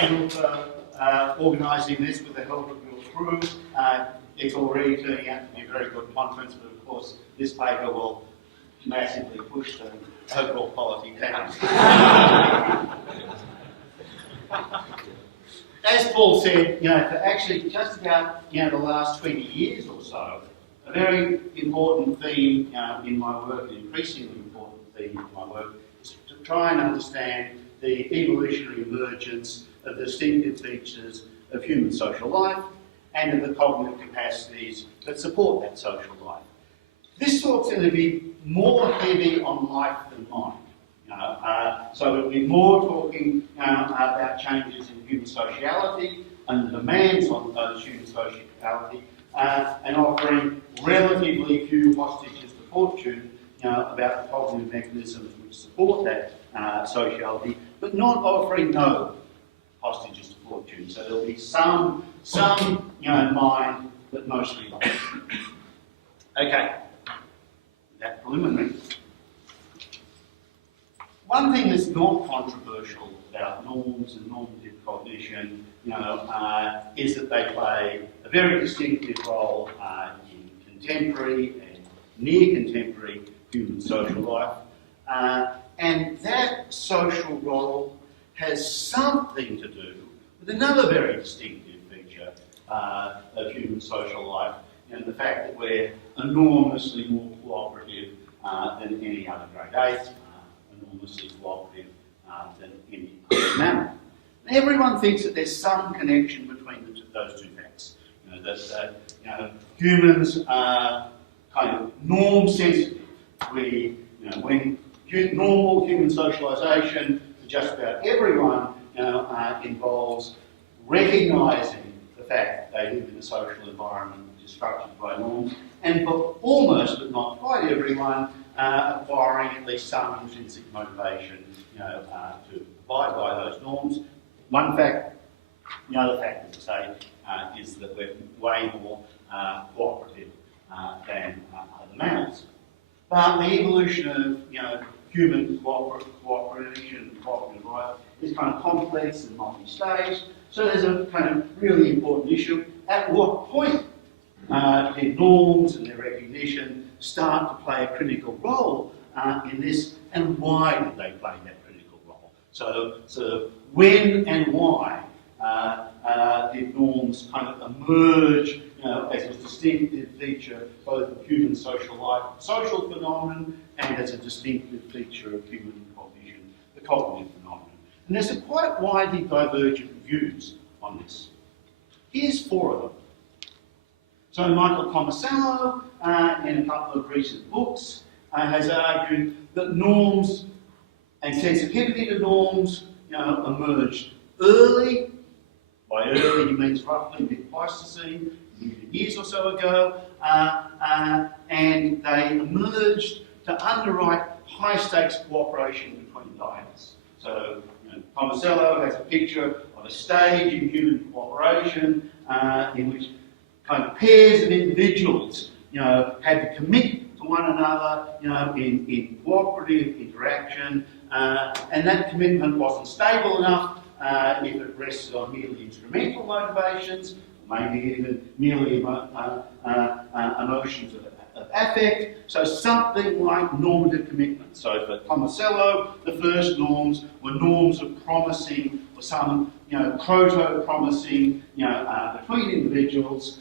Daniel for organising this with the help of your crew. It's already turning out to be a very good conference, but of course this paper will massively push the overall quality down. As Paul said, for actually just about the last 20 years or so, a very important theme in my work, an increasingly important theme in my work, is to try and understand the evolutionary emergence of the distinctive features of human social life and of the cognitive capacities that support that social life. This talk's going to be more heavy on life than mind. So we'll be more talking about changes in human sociality and the demands on those human sociality, and offering relatively few hostages to fortune about the cognitive mechanisms which support that sociality, but not offering no hostages to fortune. So there'll be some mind, but mostly life. Okay, that preliminary. One thing that's not controversial about norms and normative cognition, is that they play a very distinctive role in contemporary and near-contemporary human social life, and that social role has something to do with another very distinctive feature of human social life, the fact that we're enormously more cooperative than any other grade 8. Enormously cooperative than any other mammal. And everyone thinks that there's some connection between those two facts. That humans are kind of norm sensitive. When normal human socialisation for just about everyone involves recognising the fact that they live in a social environment which is structured by norms, and for almost but not quite everyone, acquiring at least some intrinsic motivation, to abide by those norms. One fact, the other fact, as I say, is that we're way more cooperative than other mammals. But the evolution of human cooperation and cooperative life is kind of complex and multi-stage. So there's a kind of really important issue: at what point their norms and their recognition start to play a critical role in this, and why did they play that critical role? So when and why did norms kind of emerge as a distinctive feature both of human social life, social phenomenon, and as a distinctive feature of human cognition, the cognitive phenomenon? And there's a quite widely divergent views on this. Here's 4 of them. So Michael Tomasello, in a couple of recent books, has argued that norms and sensitivity to norms emerged early. By early he means roughly mid-Pleistocene, a million years or so ago, and they emerged to underwrite high-stakes cooperation between diets. So Tomasello has a picture of a stage in human cooperation in which kind of pairs of individuals, had to commit to one another, in cooperative interaction, and that commitment wasn't stable enough if it rested on merely instrumental motivations, or maybe even merely emotions of affect. So something like normative commitment. So for Tomasello, the first norms were norms of promising, or some, proto-promising, between individuals,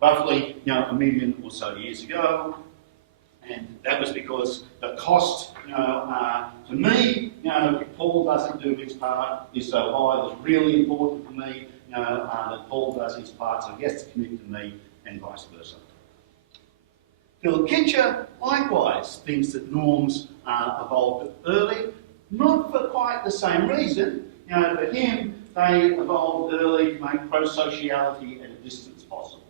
roughly, a million or so years ago, and that was because the cost, to me, if Paul doesn't do his part, is so high that it's really important for me, that Paul does his part, so he has to commit to me, and vice versa. Phil Kitcher, likewise, thinks that norms evolved early, not for quite the same reason. For him, they evolved early to make pro-sociality at a distance possible.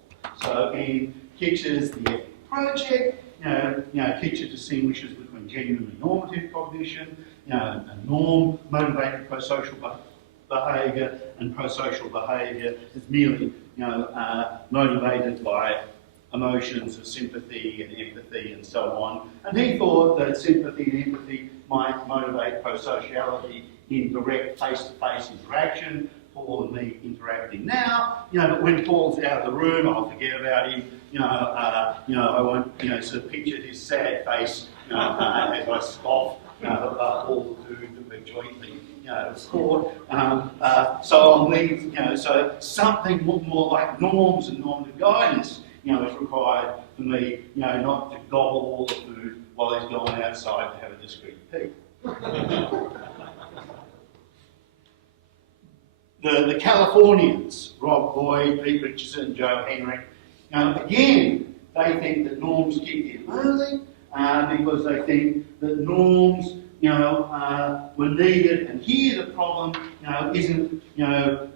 So in Kitcher's The Ethic Project, Kitcher distinguishes between genuine and normative cognition, a norm-motivated pro-social behaviour, and pro-social behaviour is merely, motivated by emotions of sympathy and empathy and so on. And he thought that sympathy and empathy might motivate prosociality in direct face-to-face interaction. Paul and me interacting now, but when Paul's out of the room, I'll forget about him. I won't, sort of picture his sad face, as I scoff, all the food that we're jointly, scored. So I'll leave, so something more like norms and normative guidance, is required for me, not to gobble all the food while he's going outside to have a discreet pee. The Californians, Rob Boyd, Pete Richardson, Joe Henrich, again, they think that norms kick in early because they think that norms, were needed. And here the problem, isn't,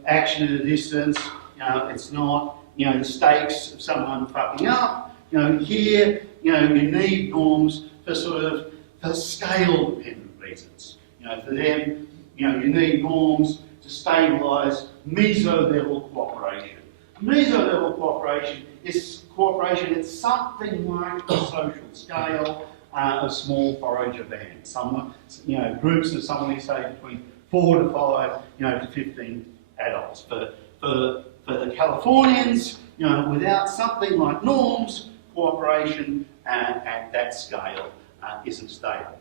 action at a distance. It's not, the stakes of someone fucking up. Here, you need norms for for scale-dependent reasons. For them, you need norms to stabilise meso-level cooperation. Meso-level cooperation is cooperation at something like the social scale of small forager bands. Groups of somewhere, say, between 4 to 5, to 15 adults. For the Californians, without something like norms, cooperation at that scale isn't stable.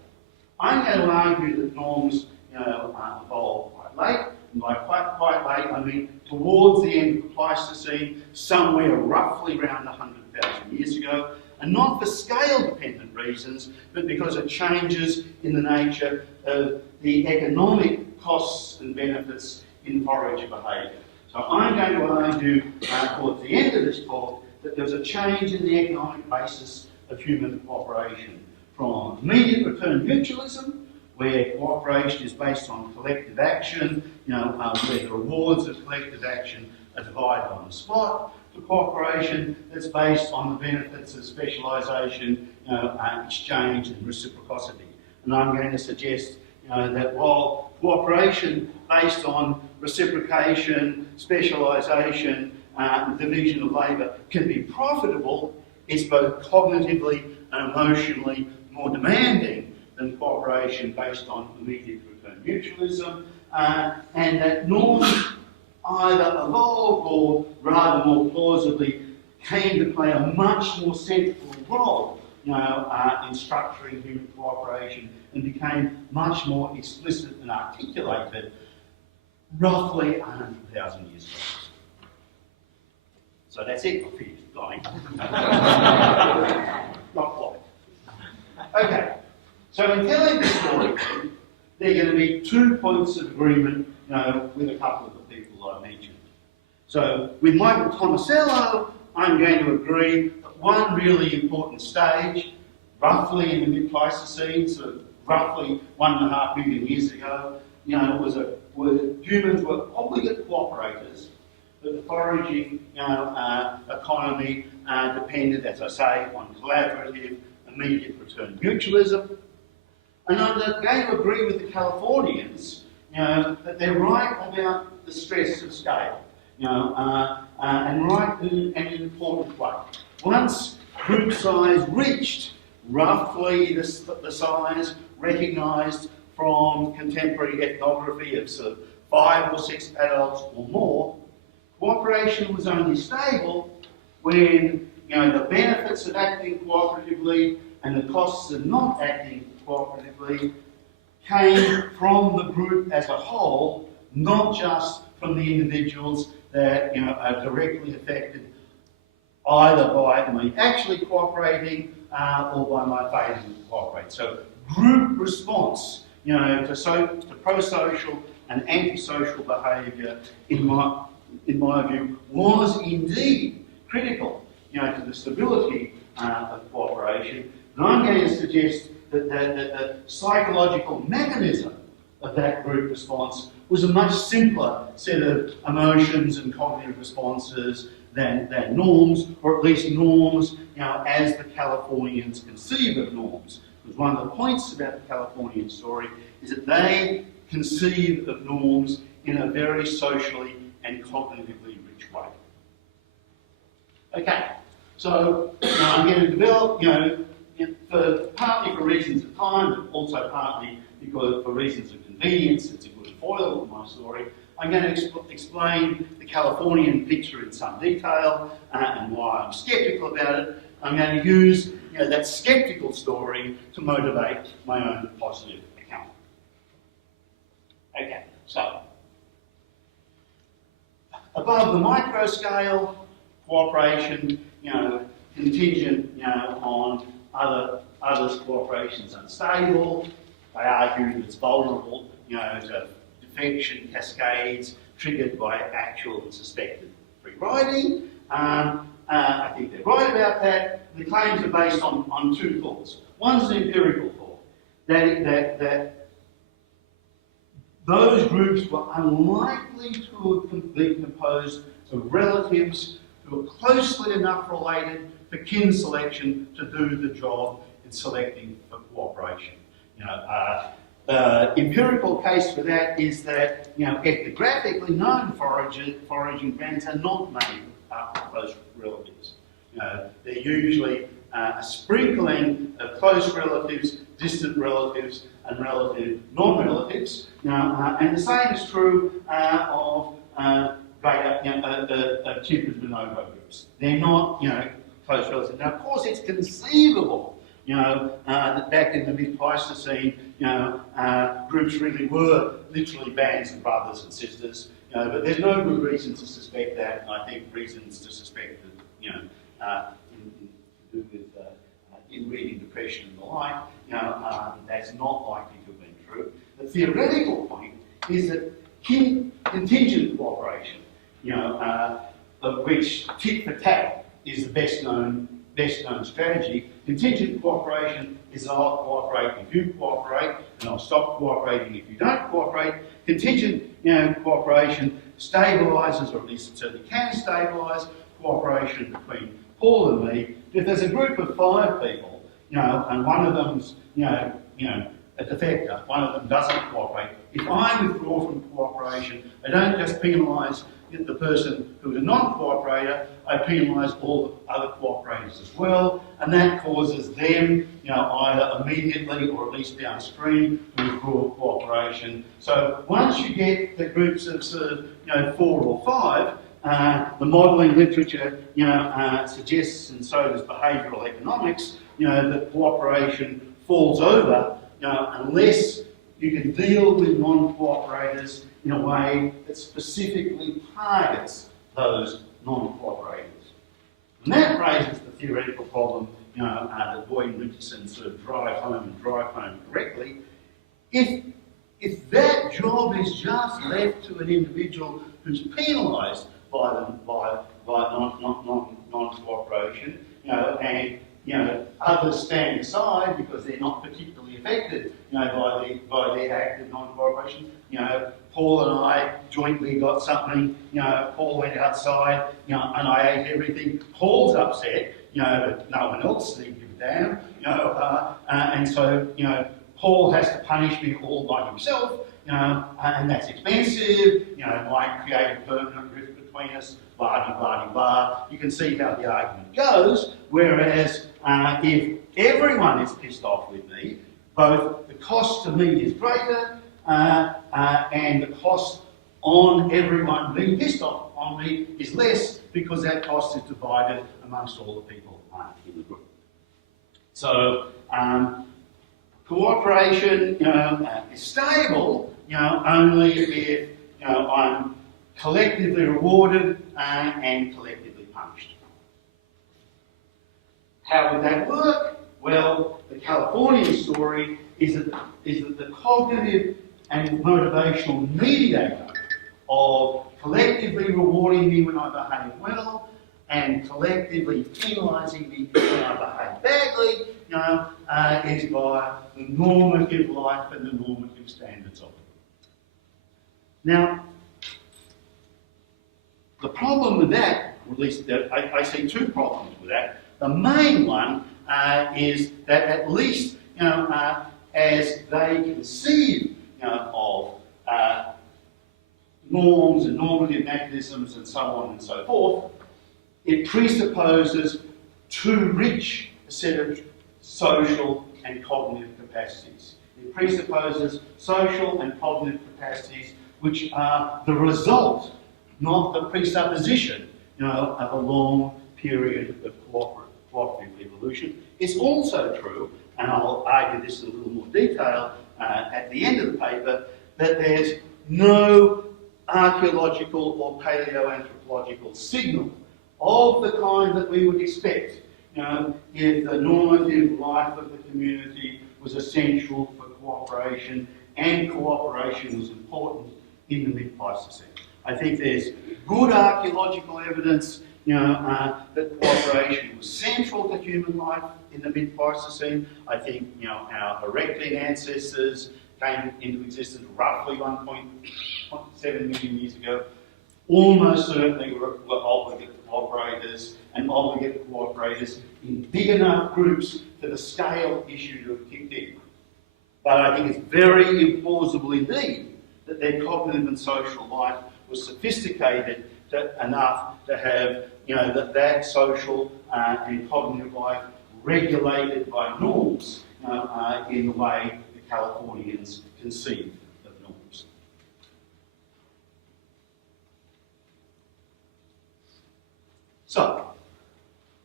I'm going to argue that norms, evolve quite late. And by quite late, I mean towards the end of the Pleistocene, somewhere roughly around 100,000 years ago, and not for scale-dependent reasons, but because of changes in the nature of the economic costs and benefits in forager behaviour. So I'm going to argue towards the end of this talk that there's a change in the economic basis of human cooperation from immediate return mutualism, where cooperation is based on collective action, where the rewards of collective action are divided on the spot, to cooperation that's based on the benefits of specialisation, exchange and reciprocity. And I'm going to suggest that while cooperation based on reciprocation, specialisation, division of labour can be profitable, it's both cognitively and emotionally more demanding than cooperation based on immediate return mutualism, and that norms either evolved or rather more plausibly came to play a much more central role in structuring human cooperation and became much more explicit and articulated roughly 100,000 years ago. So that's it. I'll finish lying. Not quite. Okay. So in telling the story, there are going to be 2 points of agreement, with a couple of the people I mentioned. So with Michael Tomasello, I'm going to agree that one really important stage, roughly in the mid-Pleistocene, so roughly 1.5 million years ago, where humans were obligate cooperators, but the foraging economy depended, as I say, on collaborative, immediate return mutualism. And I'm going to agree with the Californians, that they're right about the stress of scale, and right in an important way. Once group size reached roughly the size recognised from contemporary ethnography of sort of 5 or 6 adults or more, cooperation was only stable when the benefits of acting cooperatively and the costs of not acting cooperatively came from the group as a whole, not just from the individuals that are directly affected either by me actually cooperating or by my failing to cooperate. So group response, to pro-social and antisocial behaviour, in my view, was indeed critical, to the stability of cooperation. And I'm going to suggest that the psychological mechanism of that group response was a much simpler set of emotions and cognitive responses than norms, or at least norms, as the Californians conceive of norms. Because one of the points about the Californian story is that they conceive of norms in a very socially and cognitively rich way. Okay, so I'm going to develop, for partly for reasons of time, but also partly because for reasons of convenience. It's a good foil for my story. I'm going to explain the Californian picture in some detail and why I'm sceptical about it. I'm going to use that sceptical story to motivate my own positive account. Okay, so above the micro scale, cooperation, contingent, on others' cooperation is unstable. They argue that it's vulnerable, to defection cascades triggered by actual and suspected free riding. I think they're right about that. The claims are based on two thoughts. One's an empirical thought, that those groups were unlikely to be composed of relatives who are closely enough related for kin selection to do the job in selecting for cooperation. Empirical case for that is that ethnographically known foraging bands are not made up of close relatives. They're usually a sprinkling of close relatives, distant relatives, and relative non-relatives. And the same is true of tip and bonobo groups. They're not, close relatives. Now, of course, it's conceivable, that back in the mid-Pleistocene, groups really were literally bands of brothers and sisters. But there's no good reason to suspect that, and I think reasons to suspect that, inbreeding depression and the like, that's not likely to have been true. The theoretical point is that contingent cooperation, of which tit for tat is the best known strategy. Contingent cooperation is I'll cooperate if you cooperate, and I'll stop cooperating if you don't cooperate. Contingent cooperation stabilises, or at least it certainly can stabilise, cooperation between Paul and me. If there's a group of 5 people, and one of them's, a defector, one of them doesn't cooperate, if I withdraw from cooperation, I don't just penalise the person who's a non-cooperator, I penalise all the other cooperators as well, and that causes them, either immediately or at least downstream to withdraw cooperation. So once you get the groups of sort of, 4 or 5, the modelling literature, suggests, and so does behavioural economics, that cooperation falls over, unless you can deal with non-cooperators in a way that specifically targets those non-cooperators. And that raises the theoretical problem, that Boyd and Richardson sort of drive home correctly. If that job is just left to an individual who's penalised by non-cooperation, and others stand aside because they're not particularly affected, by the act of non-cooperation. Paul and I jointly got something. Paul went outside, and I ate everything. Paul's upset, but no one else seemed to give a damn. And so, Paul has to punish me all by himself, and that's expensive. Might create a permanent rift between us. Blah, blah, blah. You can see how the argument goes. Whereas if everyone is pissed off with me, both the cost to me is greater and the cost on everyone being pissed off on me is less, because that cost is divided amongst all the people in the group. So cooperation is stable only if I'm collectively rewarded and collectively punished. How would that work? Well, the Californian story is that the cognitive and motivational mediator of collectively rewarding me when I behave well and collectively penalising me when I behave badly, is by the normative life and the normative standards of it. Now, the problem with that, or at least I see 2 problems with that. The main one is that at least, as they conceive of norms and normative mechanisms and so on and so forth, it presupposes too rich a set of social and cognitive capacities. It presupposes social and cognitive capacities which are the result, not the presupposition, of a long period of cooperative evolution. It's also true, and I'll argue this in a little more detail at the end of the paper, that there's no archaeological or paleoanthropological signal of the kind that we would expect, if the normative life of the community was essential for cooperation, and cooperation was important in the mid-Pleistocene. I think there's good archaeological evidence that cooperation was central to human life in the mid-Pleistocene. I think our erecting ancestors came into existence roughly 1.7 million years ago. Almost certainly were obligate cooperators, and obligate cooperators in big enough groups for the scale issue to have kicked in. But I think it's very implausible indeed that their cognitive and social life was sophisticated enough to have that social and cognitive life regulated by norms in the way the Californians conceived of norms. So,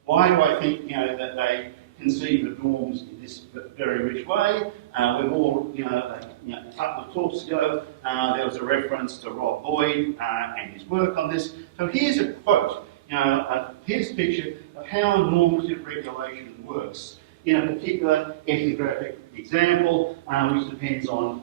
why do I think that they conceive of norms in this very rich way? We've all, a couple of talks ago, there was a reference to Rob Boyd and his work on this. So here's a quote. Here's a picture of how normative regulation works in a particular ethnographic example, which depends on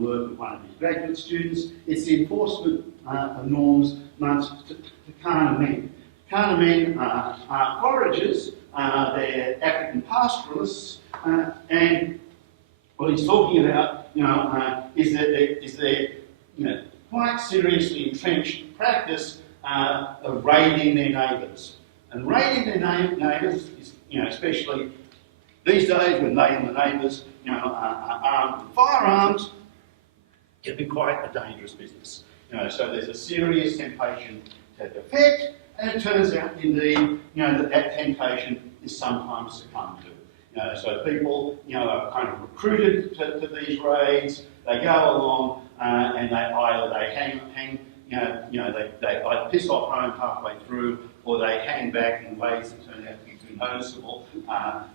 work of one of his graduate students. It's the enforcement of norms amongst Takana men. Takana men are foragers, they're African pastoralists, and what he's talking about, is their quite seriously entrenched practice of raiding their neighbours. And raiding their neighbours is, especially these days when they and the neighbours, are armed with firearms, can be quite a dangerous business. So there's a serious temptation to defect, and it turns out indeed, that temptation is sometimes succumbed to. So people, are kind of recruited to these raids. They go along and they hang, they either piss off home halfway through, or they hang back in ways that turn out to be too noticeable,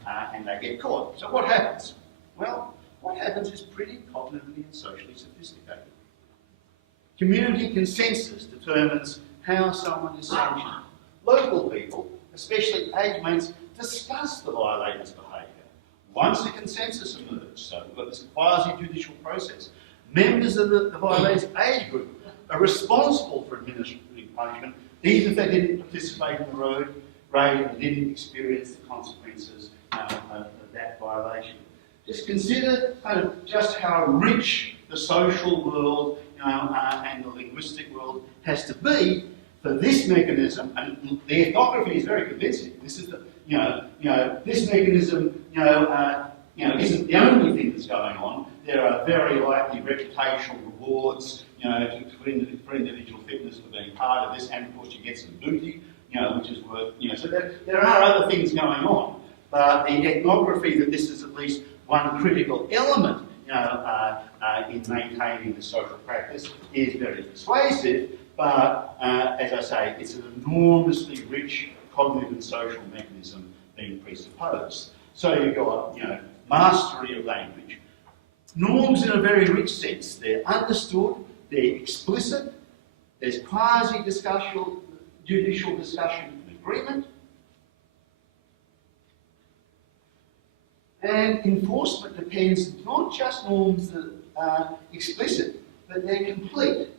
and they get caught. So what happens? Well, what happens is pretty cognitively and socially sophisticated. Community consensus determines how someone is sanctioned. Local people, especially age mates, discuss the violator's behaviour. Once a consensus emerges, so we've got this quasi-judicial process, members of the violator's age group are responsible for administrative punishment, even if they didn't participate in the raid and didn't experience the consequences of that violation. Just consider just how rich the social world and the linguistic world has to be for this mechanism, and the ethnography is very convincing. This is this mechanism, isn't the only thing that's going on. There are very likely reputational rewards, for individual fitness for being part of this, and of course you get some booty, which is worth, so there are other things going on. But the ethnography that this is at least one critical element, in maintaining the social practice is very persuasive. But, as I say, it's an enormously rich cognitive and social mechanism being presupposed. So you've got, mastery of language. Norms in a very rich sense. They're understood, they're explicit, there's quasi-judicial discussion and agreement. And enforcement depends not just norms that are explicit, but they're complete.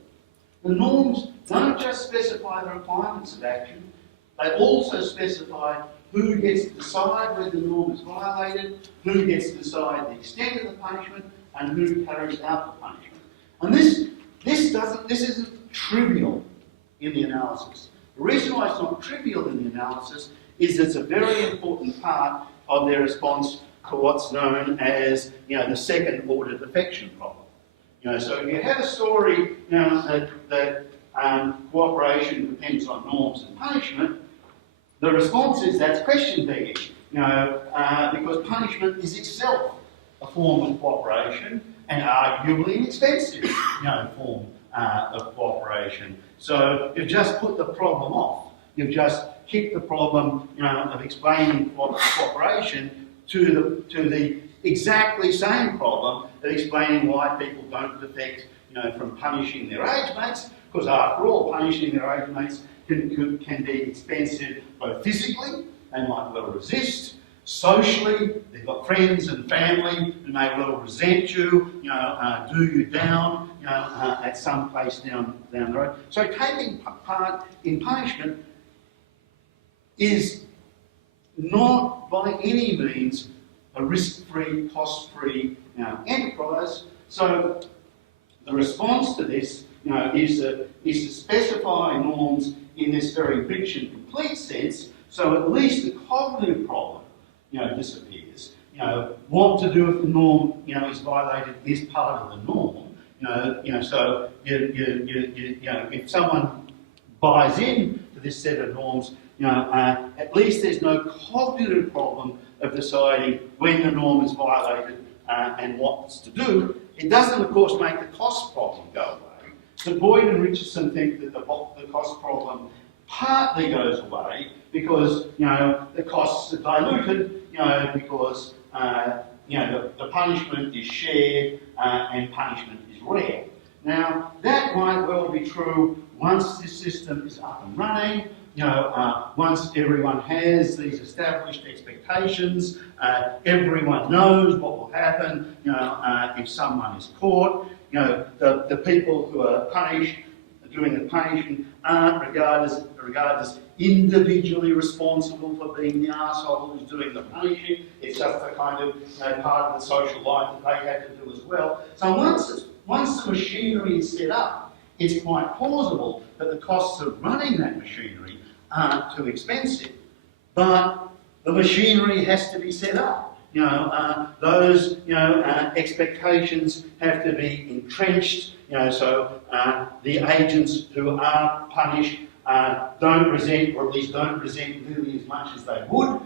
The norms don't just specify the requirements of action, they also specify who gets to decide whether the norm is violated, who gets to decide the extent of the punishment, and who carries out the punishment. And this isn't trivial in the analysis. The reason why it's not trivial in the analysis is it's a very important part of their response to what's known as, the second order defection problem. So if you have a story that cooperation depends on norms and punishment, the response is that's question begging. because punishment is itself a form of cooperation and arguably an expensive, form of cooperation. So you've just put the problem off. You've just kicked the problem, of explaining cooperation to the exactly same problem of explaining why people don't defect, from punishing their age mates, because after all, punishing their age mates can be expensive both physically, they might well resist, socially, they've got friends and family who may well resent you, do you down, at some place down the road. So taking part in punishment is not by any means a risk-free, cost-free enterprise. So the response to this is to specify norms in this very rich and complete sense, so at least the cognitive problem disappears. What to do if the norm is violated is part of the norm. So if someone buys in to this set of norms, at least there's no cognitive problem of deciding when the norm is violated and what's to do. It doesn't, of course, make the cost problem go away. So Boyd and Richardson think that the cost problem partly goes away because the costs are diluted, because the punishment is shared and punishment is rare. Now that might well be true once this system is up and running. Once everyone has these established expectations, everyone knows what will happen, if someone is caught. The people who are punished, doing the punishing, aren't regarded as individually responsible for being the arsehole who's doing the punishing. It's just a kind of part of the social life that they had to do as well. So once the machinery is set up, it's quite plausible that the costs of running that machinery aren't too expensive, but the machinery has to be set up. Those expectations have to be entrenched. So the agents who are punished don't resent, or at least don't resent nearly as much as they would.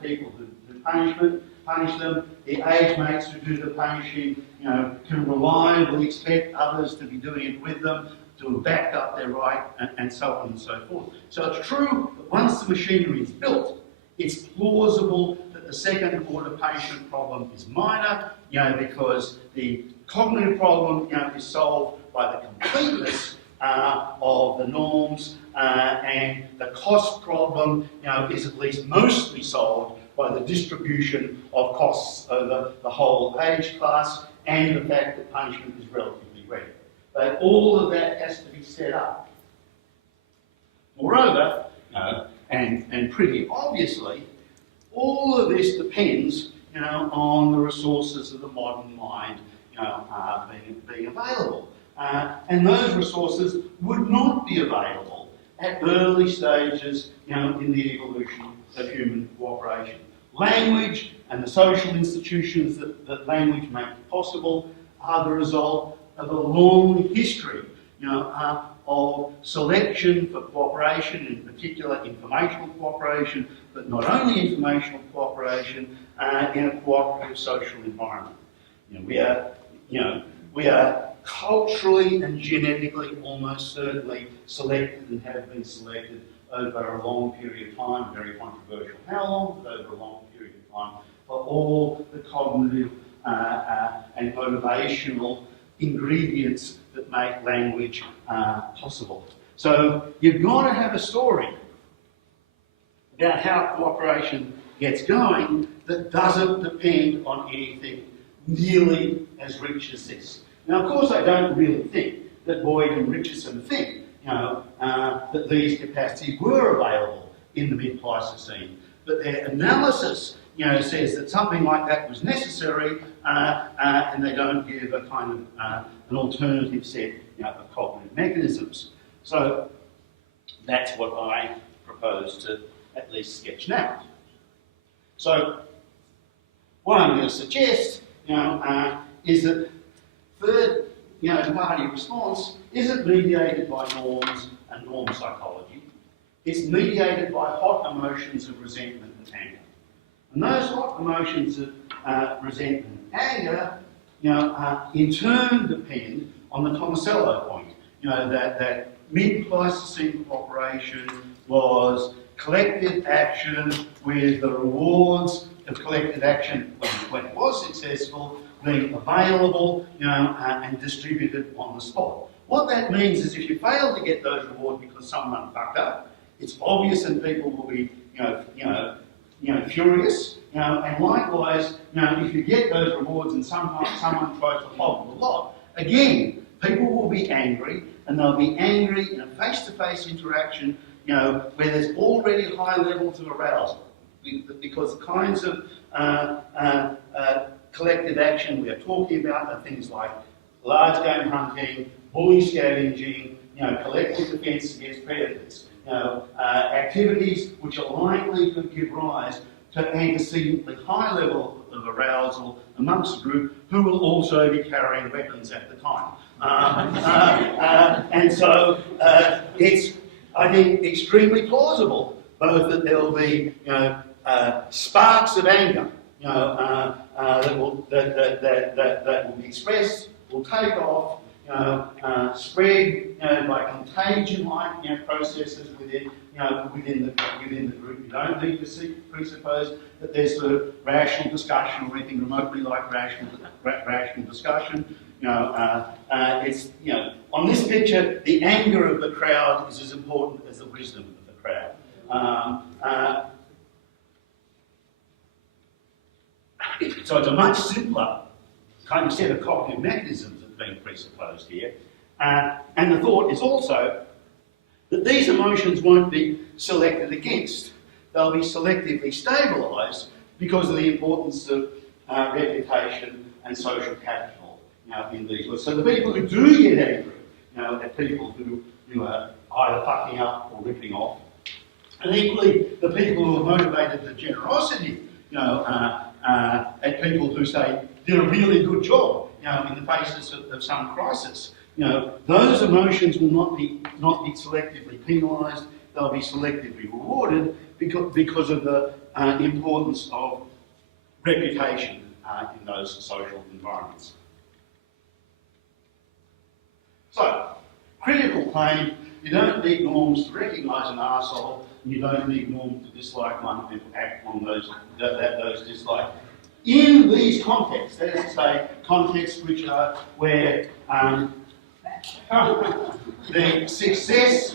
People who punish them. The age mates who do the punishing, can reliably expect others to be doing it with them, to back up their right, and so on and so forth. So it's true that once the machinery is built, it's plausible that the second order punishment problem is minor, because the cognitive problem is solved by the completeness of the norms, and the cost problem is at least mostly solved by the distribution of costs over the whole age class and the fact that punishment is relatively rare. But all of that has to be set up. Moreover, and pretty obviously, all of this depends, on the resources of the modern mind, being available. And those resources would not be available at early stages, in the evolution of human cooperation. Language and the social institutions that language makes possible are the result of a long history, of selection for cooperation, in particular informational cooperation, but not only informational cooperation, in a cooperative social environment. We are culturally and genetically almost certainly selected and have been selected over a long period of time, very controversial how long, but over a long period of time, for all the cognitive and motivational ingredients that make language possible. So you've got to have a story about how cooperation gets going that doesn't depend on anything nearly as rich as this. Now, of course, I don't really think that Boyd and Richardson think that these capacities were available in the mid-Pleistocene, but their analysis says that something like that was necessary, and they don't give a kind of an alternative set of cognitive mechanisms. So that's what I propose to at least sketch now. So what I'm going to suggest is that third party response isn't mediated by norms and norm psychology. It's mediated by hot emotions of resentment and anger. And those hot emotions of resentment and anger, in turn depend on the Tomasello point. That mid-Pleistocene cooperation was collective action with the rewards of collective action when it was successful being available, and distributed on the spot. What that means is if you fail to get those rewards because someone fucked up, it's obvious and people will be, furious. And likewise, if you get those rewards and someone tries to hog the lot, again, people will be angry, and they'll be angry in a face-to-face interaction, where there's already high levels of arousal, because the kinds of collective action we are talking about are things like large game hunting, bully scavenging, collective defence against predators, activities which are likely to give rise to antecedently high level of arousal amongst the group who will also be carrying weapons at the time. And so it's, I think, extremely plausible both that there will be sparks of anger that will be expressed, will take off, spread by contagion-like processes within the group. You don't need to presuppose that there's sort of rational discussion or anything remotely like rational discussion. It's on this picture, the anger of the crowd is as important as the wisdom of the crowd. So it's a much simpler kind of set of cognitive mechanisms that are being presupposed here. And the thought is also that these emotions won't be selected against. They'll be selectively stabilised because of the importance of reputation and social capital in these words. So the people who do get angry at people who are either fucking up or ripping off, and equally the people who are motivated to generosity, at people who say did a really good job, in the faces of some crisis. Those emotions will not be selectively penalised. They'll be selectively rewarded because of the importance of reputation in those social environments. So, critical claim: you don't need norms to recognise an arsehole. You don't need norms to dislike one and act on those dislikes. In these contexts, that is to say, contexts which are where the success,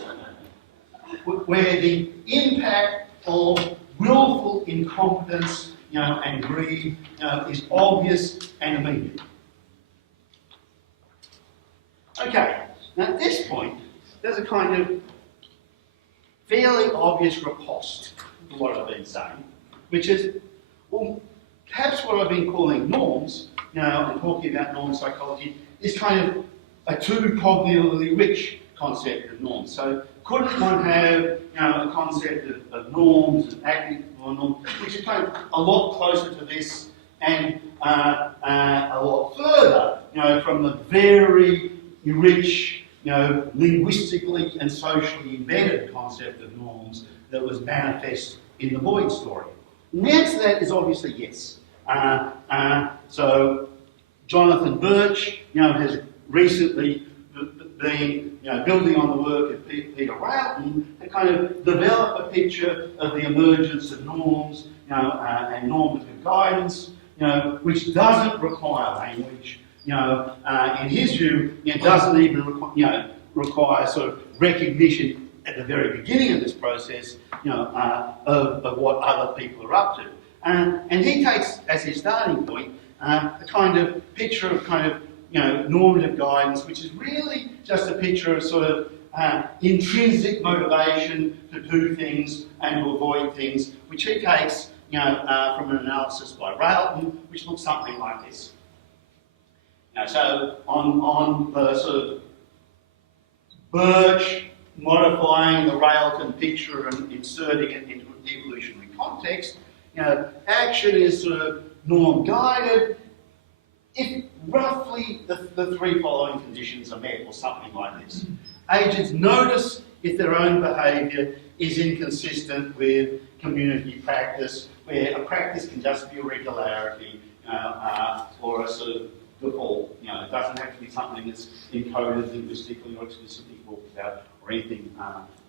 where the impact of willful incompetence, and greed, is obvious and immediate. Okay, now at this point, there's a kind of fairly obvious riposte to what I've been saying, which is, well, perhaps what I've been calling norms, and talking about norm psychology, is kind of a too cognitively rich concept of norms. So couldn't one have, a concept of norms and acting on norms, which is kind of a lot closer to this and a lot further, from the very rich, linguistically and socially embedded concept of norms that was manifest in the Boyd story? And the answer to that is obviously yes. So Jonathan Birch, has recently been, building on the work of Peter Railton to kind of develop a picture of the emergence of norms, and normative guidance, which doesn't require language. In his view, it doesn't even require sort of recognition at the very beginning of this process, of what other people are up to. And he takes as his starting point a kind of picture of normative guidance, which is really just a picture of sort of intrinsic motivation to do things and to avoid things, which he takes from an analysis by Railton, which looks something like this. So on the sort of Birch modifying the Railton picture and inserting it into an evolutionary context, action is sort of norm guided if roughly the three following conditions are met, or something like this. Agents notice if their own behaviour is inconsistent with community practice, where a practice can just be a regularity, or a sort of default. It doesn't have to be something that's encoded linguistically or explicitly talked about or anything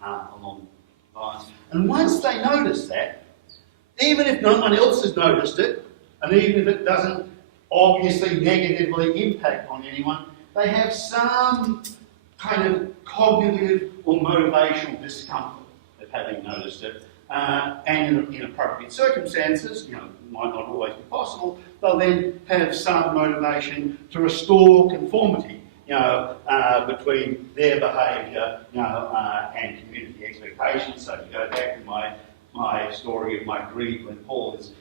along the lines. And once they notice that, even if no one else has noticed it, and even if it doesn't obviously negatively impact on anyone, they have some kind of cognitive or motivational discomfort of having noticed it. And in appropriate circumstances, might not always be possible, they'll then have some motivation to restore conformity, between their behaviour, and community expectations. So if you go back to my story of my greed when Paul is,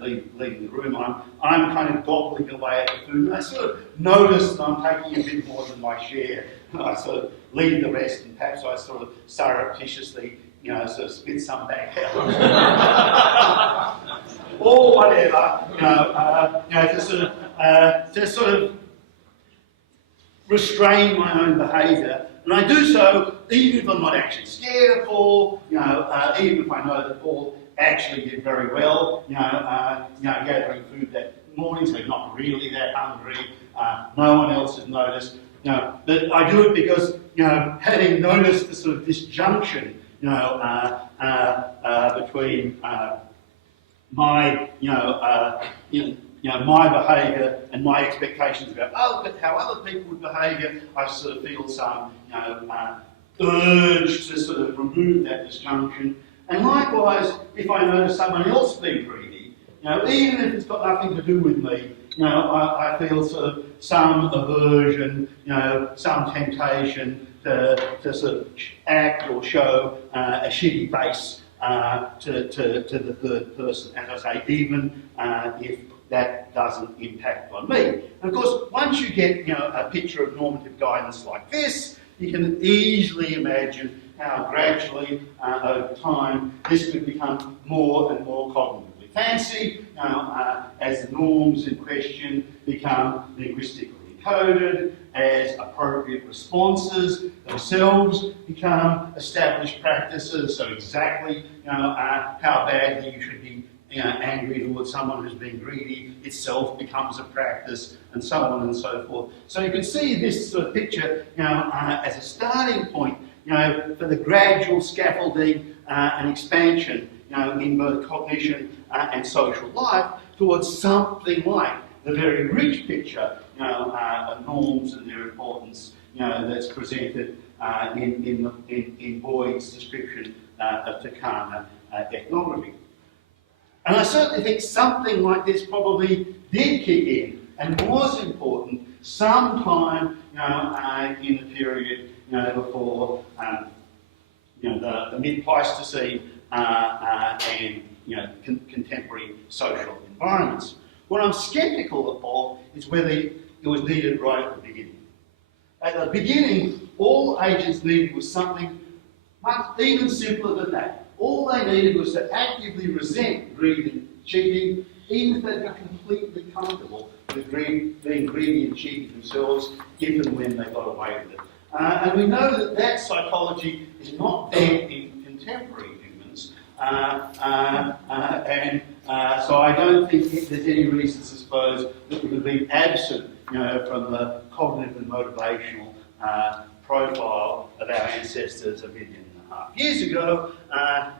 leaving the room, I'm kind of gobbling away at the food, and I sort of notice that I'm taking a bit more than my share. I sort of leave the rest, and perhaps I sort of surreptitiously, sort of spit some back out. Or whatever, to sort of restrain my own behaviour. And I do so even if I'm not actually scared of Paul, even if I know that Paul actually did very well, gathering food that morning, so he's not really that hungry, no one else has noticed. But I do it because, having noticed the sort of disjunction, between my, my behaviour and my expectations about how other people would behave, I sort of feel some, urge to sort of remove that disjunction. And likewise, if I notice someone else being greedy, even if it's got nothing to do with me, I feel sort of some aversion, some temptation to sort of act or show a shitty face to the third person, as I say, even if that doesn't impact on me. And of course, once you get a picture of normative guidance like this, you can easily imagine how gradually, over time, this could become more and more cognitively fancy, as the norms in question become linguistically encoded, as appropriate responses themselves become established practices, so exactly how badly you should be angry towards someone who's been greedy itself becomes a practice, and so on and so forth. So you can see this sort of picture as a starting point for the gradual scaffolding and expansion in both cognition and social life towards something like the very rich picture of norms and their importance that's presented in Boyd's description of Takana ethnography. And I certainly think something like this probably did kick in and was important sometime in the period before the mid-Pleistocene and contemporary social environments. What I'm sceptical of is whether it was needed right at the beginning. At the beginning, all agents needed was something much even simpler than that. All they needed was to actively resent greed and cheating, even if they'd be completely comfortable with being greedy and cheating themselves, if and when they got away with it. And we know that psychology is not there in contemporary humans, so I don't think there's any reason to suppose that would have been absent, from the cognitive and motivational profile of our ancestors 1.5 million years ago.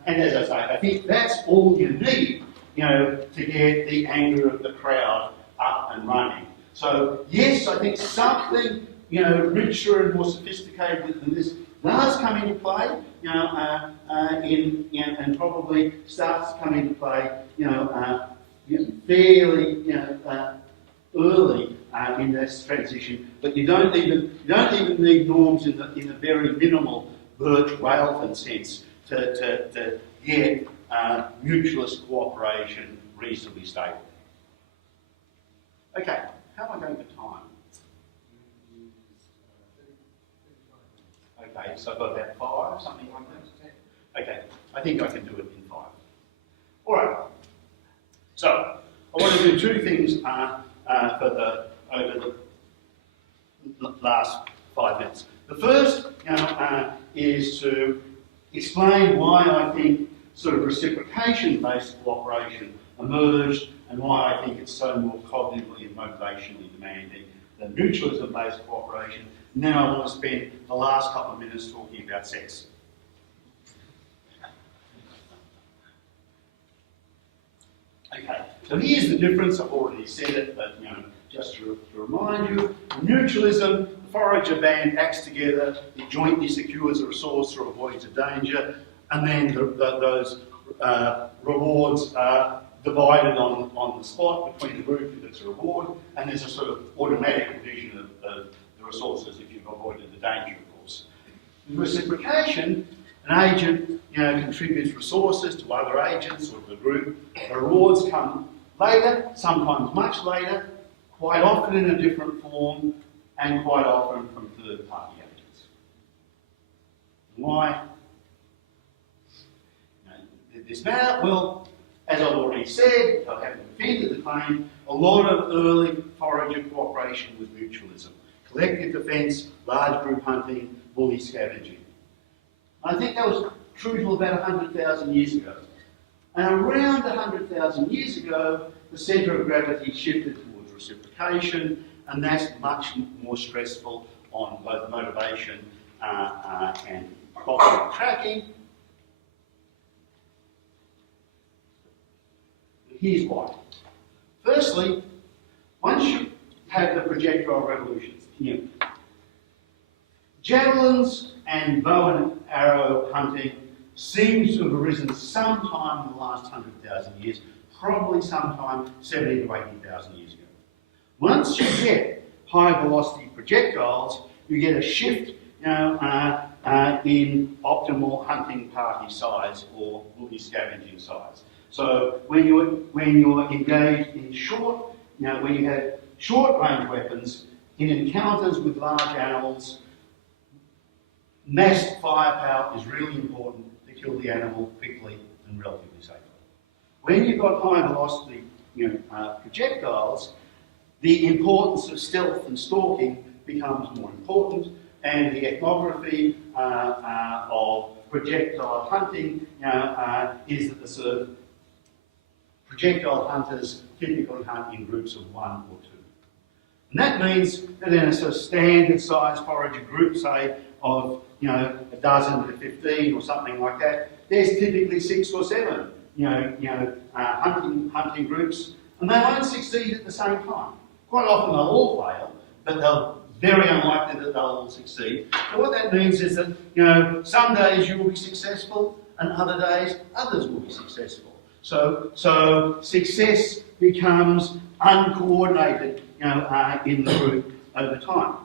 And as I say, I think that's all you need, to get the anger of the crowd up and running. So yes, I think something, richer and more sophisticated than this does come into play, and probably starts to come into play, fairly, early in this transition. But you don't even need norms in the very minimal Birch-Railton sense to get mutualist cooperation reasonably stable. Okay, how am I going for time? Okay, so I've got about 5, something like that. Okay, I think I can do it in 5. All right. So I want to do 2 things over the last 5 minutes. The first is to explain why I think sort of reciprocation-based cooperation emerged, and why I think it's so more cognitively and motivationally demanding than mutualism-based cooperation. And then I want to spend the last couple of minutes talking about sex. Okay, so here's the difference. I've already said it, but just to remind you, in mutualism, the forager band acts together, it jointly secures a resource or avoids a danger, and then those rewards are divided on the spot between the group if it's a reward, and there's a sort of automatic division of the resources if you've avoided the danger, of course. In reciprocation, an agent contributes resources to other agents or to the group. The rewards come later, sometimes much later, quite often in a different form, and quite often from third-party agents. Why? Did this matter? Well, as I've already said, I haven't defended the claim, a lot of early forager cooperation with mutualism. Collective defence, large group hunting, bully scavenging. I think that was true till about 100,000 years ago. And around 100,000 years ago, the centre of gravity shifted towards reciprocation, and that's much more stressful on both motivation and cognitive tracking. Here's why. Firstly, once you have the projectile revolutions, javelins and bow and arrow hunting seems to have arisen sometime in the last 100,000 years, probably sometime 70 to 80,000 years ago. Once you get high velocity projectiles, you get a shift in optimal hunting party size or bully scavenging size. So when you're engaged in when you have short range weapons in encounters with large animals, mass firepower is really important to kill the animal quickly and relatively safely. When you've got high velocity projectiles, the importance of stealth and stalking becomes more important, and the ethnography of projectile hunting is that the sort of projectile hunters typically hunt in groups of 1 or 2. And that means that in a sort of standard size forager group, say, of a dozen to 15 or something like that, there's typically 6 or 7 hunting groups, and they won't succeed at the same time. Quite often they'll all fail, but they're very unlikely that they'll all succeed. So what that means is that some days you will be successful, and other days others will be successful. So success becomes uncoordinated in the group over time.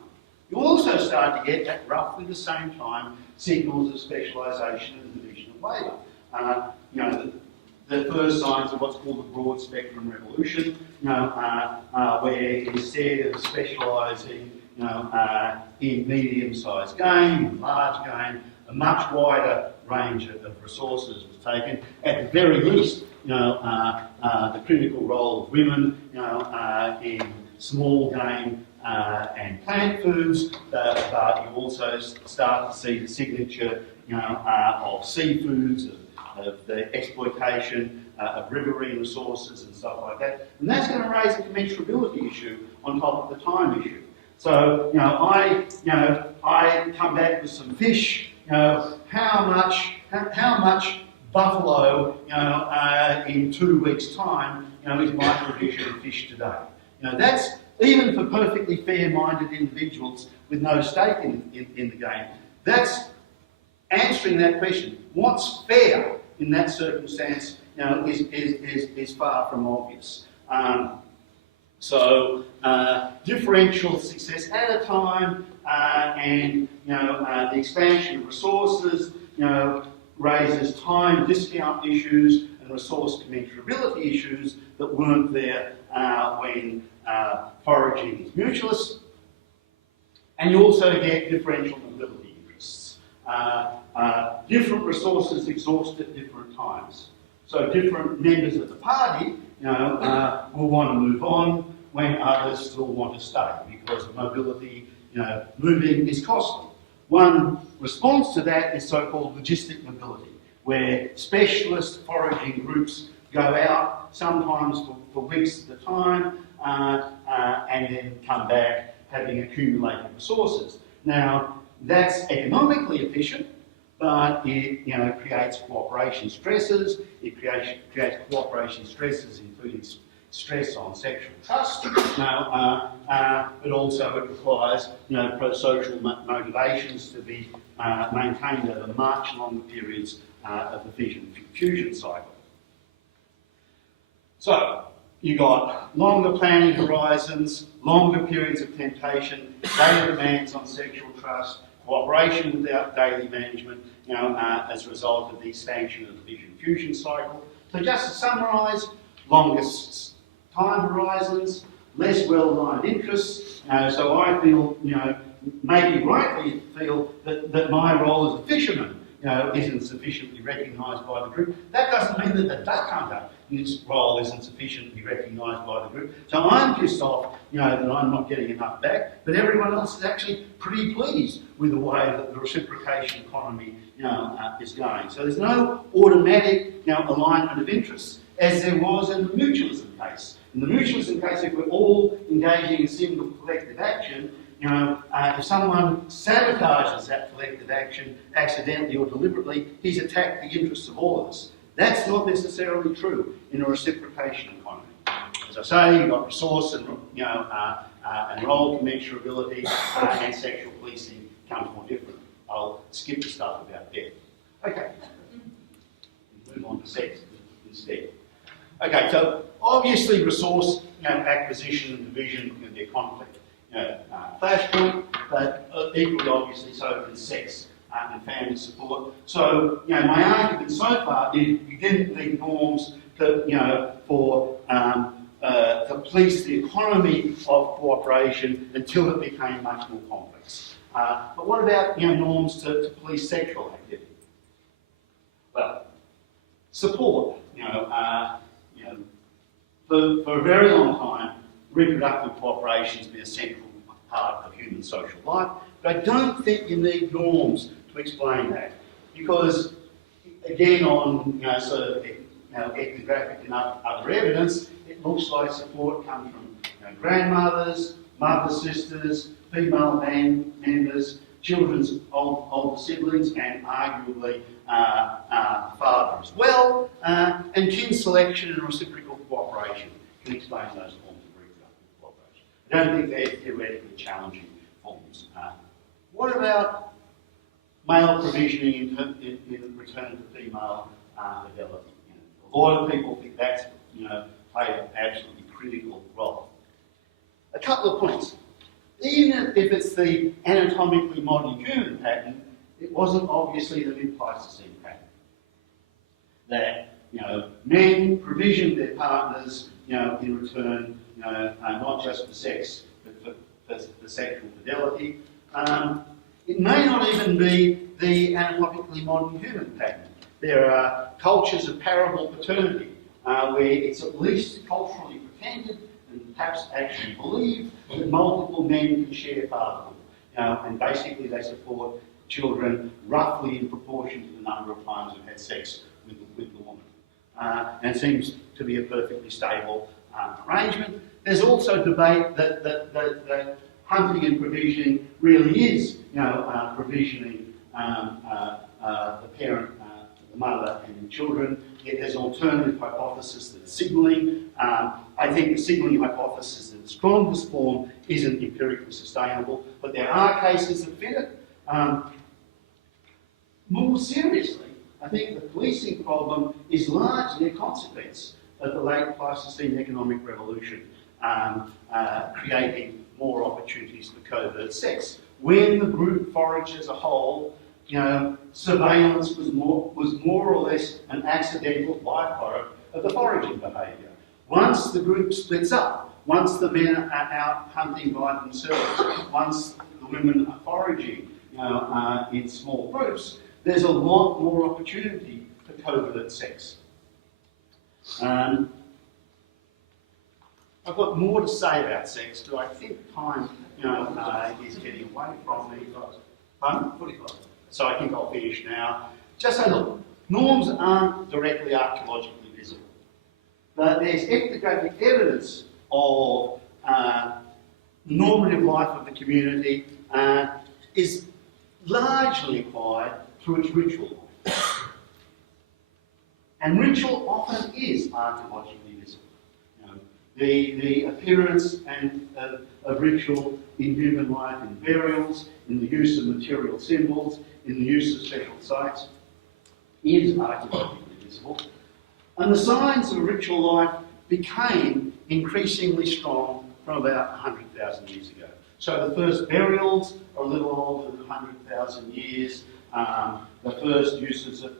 You also start to get, at roughly the same time, signals of specialisation and division of labour. The first signs of what's called the broad spectrum revolution, where instead of specialising in medium-sized game and large game, a much wider range of resources was taken. At the very least, the critical role of women in small game and plant foods, but you also start to see the signature of seafoods, of the exploitation of riverine resources and stuff like that. And that's going to raise a commensurability issue on top of the time issue. So, I come back with some fish, how much buffalo, in 2 weeks' time, is my provision of fish today. That's even for perfectly fair-minded individuals with no stake in the game. That's answering that question. What's fair in that circumstance, is far from obvious. Differential success at a time, and the expansion of resources, raises time discount issues and resource commensurability issues that weren't there when foraging is mutualist. And you also get differential mobility interests. Different resources exhaust at different times. So different members of the party will want to move on when others still want to stay, because mobility, moving is costly. One response to that is so-called logistic mobility, where specialist foraging groups go out, sometimes for weeks at a time, and then come back having accumulated resources. Now, that's economically efficient, but it creates cooperation stresses. It creates cooperation stresses, including stress on sexual trust. But also it requires pro-social motivations to be maintained over much longer periods of the fission-fusion cycle. So you got longer planning horizons, longer periods of temptation, greater demands on sexual trust, cooperation without daily management, as a result of the expansion of the fission-fusion cycle. So just to summarise, longest time horizons, less well-aligned interests. So I feel, maybe rightly feel that my role as a fisherman, isn't sufficiently recognised by the group. That doesn't mean that the duck hunter, his role isn't sufficiently recognised by the group. So I'm pissed off, that I'm not getting enough back, but everyone else is actually pretty pleased with the way that the reciprocation economy, is going. So there's no automatic, alignment of interests, as there was in the mutualism case. In the mutualism case, if we're all engaging in single collective action, if someone sabotages that collective action accidentally or deliberately, he's attacked the interests of all of us. That's not necessarily true in a reciprocation economy. As I say, you've got resource and role commensurability and sexual policing comes more different. I'll skip the stuff about death. Okay, move on to sex instead. Okay, so obviously resource acquisition and division can be a conflict flashpoint, but equally obviously so can sex and family support. So, my argument so far is you didn't need norms to, to police the economy of cooperation until it became much more complex. But what about norms to police sexual activity? Well, support. For a very long time, reproductive cooperation has been a central part of human social life, but I don't think you need norms to explain that, because again, on ethnographic and other evidence, it looks like support comes from grandmothers, mother sisters, female band members, children's older siblings, and arguably father as well, and kin selection and reciprocal cooperation can explain those forms of reproductive cooperation. I don't think they're theoretically challenging forms. What about male provisioning in return to female fidelity? A lot of people think that's played an absolutely critical role. A couple of points. Even if it's the anatomically modern human pattern, it wasn't obviously the mid-Pleistocene pattern. That men provisioned their partners, in return, not just for sex, but for sexual fidelity. It may not even be the anatomically modern human pattern. There are cultures of parable paternity where it's at least culturally pretended and perhaps actually believed that multiple men can share fatherhood. And basically they support children roughly in proportion to the number of times they've had sex with the woman. And it seems to be a perfectly stable arrangement. There's also debate that hunting and provisioning really is, provisioning the parent, the mother and the children. Yet there's an alternative hypothesis that signalling. I think the signalling hypothesis in the strongest form isn't empirically sustainable, but there are cases that fit it. More seriously, I think the policing problem is largely a consequence of the late Pleistocene economic revolution, creating more opportunities for covert sex. When the group foraged as a whole, surveillance was more or less an accidental byproduct of the foraging behaviour. Once the group splits up, once the men are out hunting by themselves, once the women are foraging in small groups, there's a lot more opportunity for covert sex. I've got more to say about sex, but I think time is getting away from me. Pardon? 45. So I think I'll finish now. Just say, look, Norms aren't directly archaeologically visible, but there's ethnographic evidence of normative life of the community is largely acquired through its ritual life. And ritual often is archaeologically visible. You know, the appearance of ritual in human life, in burials, in the use of material symbols, in the use of special sites, is archaeologically visible. And the signs of ritual life became increasingly strong from about 100,000 years ago. So the first burials are a little older than 100,000 years. The first uses of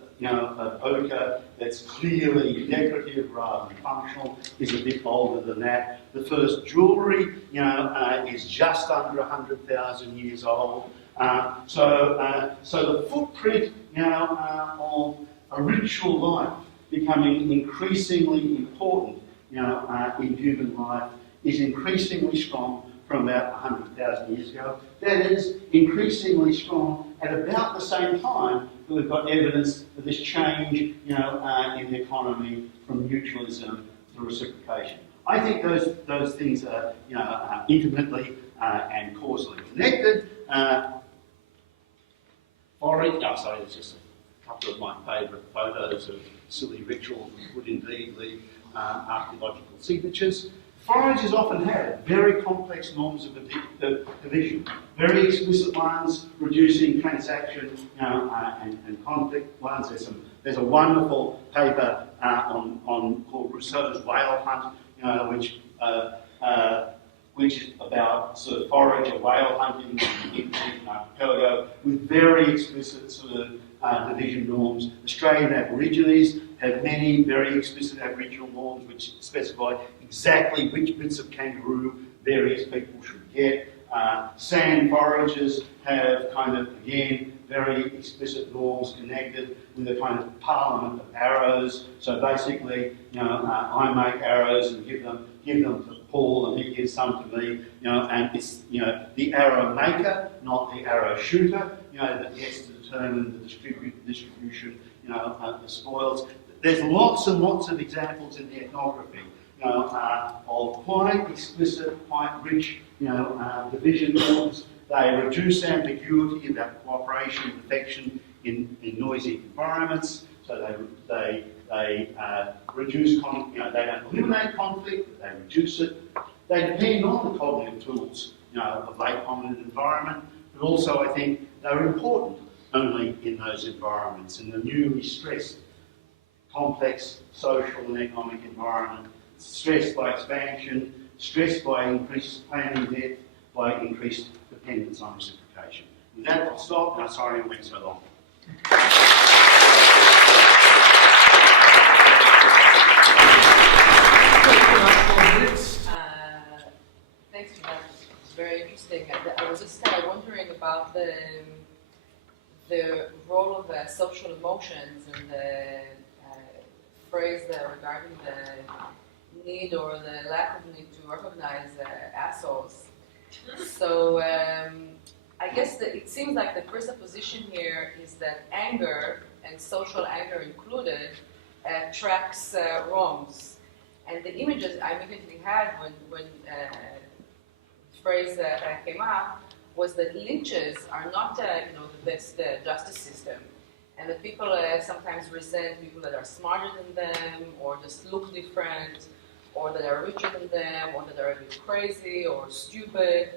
ochre that's clearly decorative rather than functional is a bit older than that. The first jewellery, is just under 100,000 years old. So the footprint, of a ritual life becoming increasingly important, in human life is increasingly strong from about 100,000 years ago. That is increasingly strong at about the same time that we've got evidence of this change, in the economy from mutualism to reciprocation. I think those things are, intimately and causally connected. It's just a couple of my favourite photos of silly rituals that would indeed leave archaeological signatures. Foragers often have very complex norms of division, very explicit ones reducing transaction, and conflict ones. There's a wonderful paper called Rousseau's Whale Hunt, which is about sort of forager whale hunting in the archipelago with very explicit sort of division norms. Australian Aborigines have many very explicit Aboriginal norms which specify exactly which bits of kangaroo various people should get. Sand foragers have kind of, again, very explicit norms connected with a kind of parliament of arrows. So basically, I make arrows and give them to Paul, and he gives some to me, and it's, the arrow maker, not the arrow shooter, that gets to determine the distribution, of the spoils. There's lots and lots of examples in the ethnography, of quite explicit, quite rich, division norms. They reduce ambiguity about cooperation and affection in noisy environments. So they reduce conflict. They don't eliminate conflict, but they reduce it. They depend on the cognitive tools, of late cognitive environment, but also I think they're important only in those environments, in the newly stressed, complex social and economic environment, stressed by expansion, stressed by increased planning debt, by increased dependence on reciprocation. With that, I'll stop. I'm sorry I went so long. Thanks for that. It's very interesting. I was just kind of wondering about the role of social emotions and the phrase regarding the need or the lack of need to recognize assholes. So I guess it seems like the presupposition here is that anger, and social anger included, tracks wrongs. And the images I immediately had when the phrase that came up was that lynches are not, the best justice system, and that people sometimes resent people that are smarter than them, or just look different, or that are richer than them, or that are a bit crazy or stupid.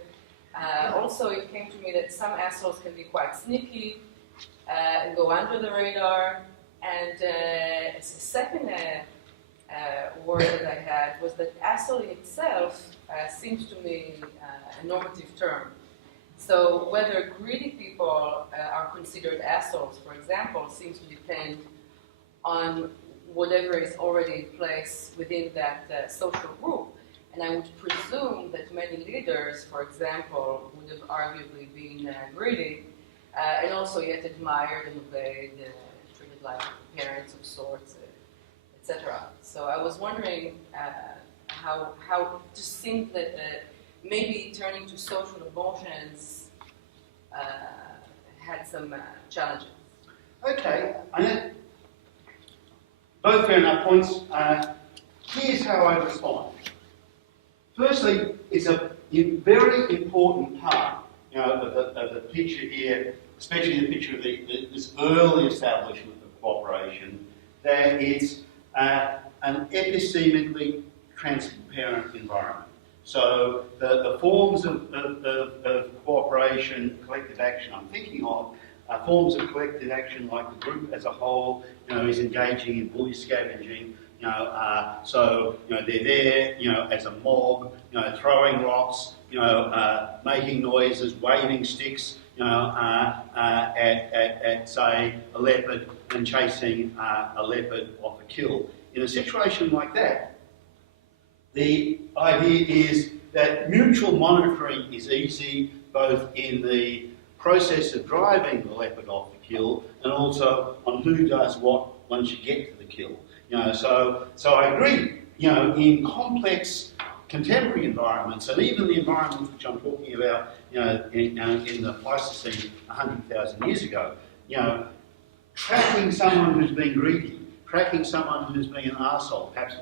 Also, it came to me that some assholes can be quite sneaky and go under the radar. And the second word that I had was that asshole in itself seems to me a normative term. So whether greedy people are considered assholes, for example, seems to depend on whatever is already in place within that social group. And I would presume that many leaders, for example, would have arguably been greedy, and also yet admired and obeyed, treated like parents of sorts, etc. So I was wondering how to think that maybe turning to social emotions had some challenges. Okay, both fair enough points. Here's how I respond. Firstly, it's a very important part, of the picture here, especially the picture of this early establishment of cooperation, that it's an epistemically transparent environment. So the forms of cooperation, collective action I'm thinking of, forms of collective action like the group as a whole, is engaging in bully scavenging. So they're there, as a mob, throwing rocks, making noises, waving sticks, at say a leopard and chasing a leopard off a kill. In a situation like that, the idea is that mutual monitoring is easy, both in the process of driving the leopard off the kill and also on who does what once you get to the kill. So I agree, in complex contemporary environments, and even the environments which I'm talking about, in the Pleistocene 100,000 years ago, tracking someone who's been greedy, tracking someone who's been an arsehole, perhaps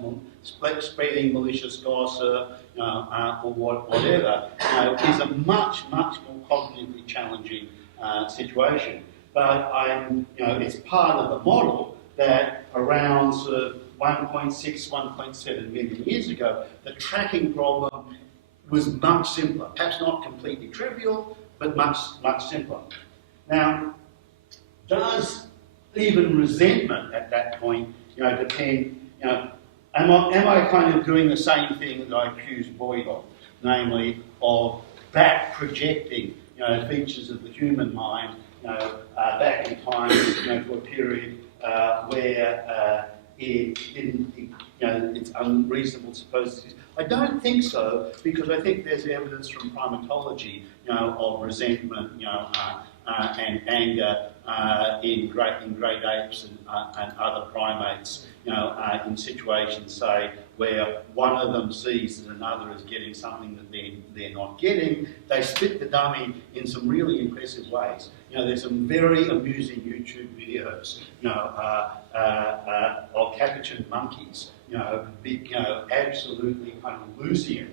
spreading malicious gossip, or whatever, is a much, much more cognitively challenging situation. But it's part of the model that around sort of 1.6, 1.7 million years ago, the tracking problem was much simpler. Perhaps not completely trivial, but much, much simpler. Now, does even resentment at that point, depend, am I kind of doing the same thing that I accused Boyd of, namely of back projecting, features of the human mind, back in time, to a period where it's unreasonable to suppose. I don't think so, because I think there's evidence from primatology, of resentment, and anger in great apes and other primates, in situations, say, where one of them sees that another is getting something that they're not getting. They split the dummy in some really impressive ways. There's some very amusing YouTube videos, of capuchin monkeys, big, absolutely kind of losing it,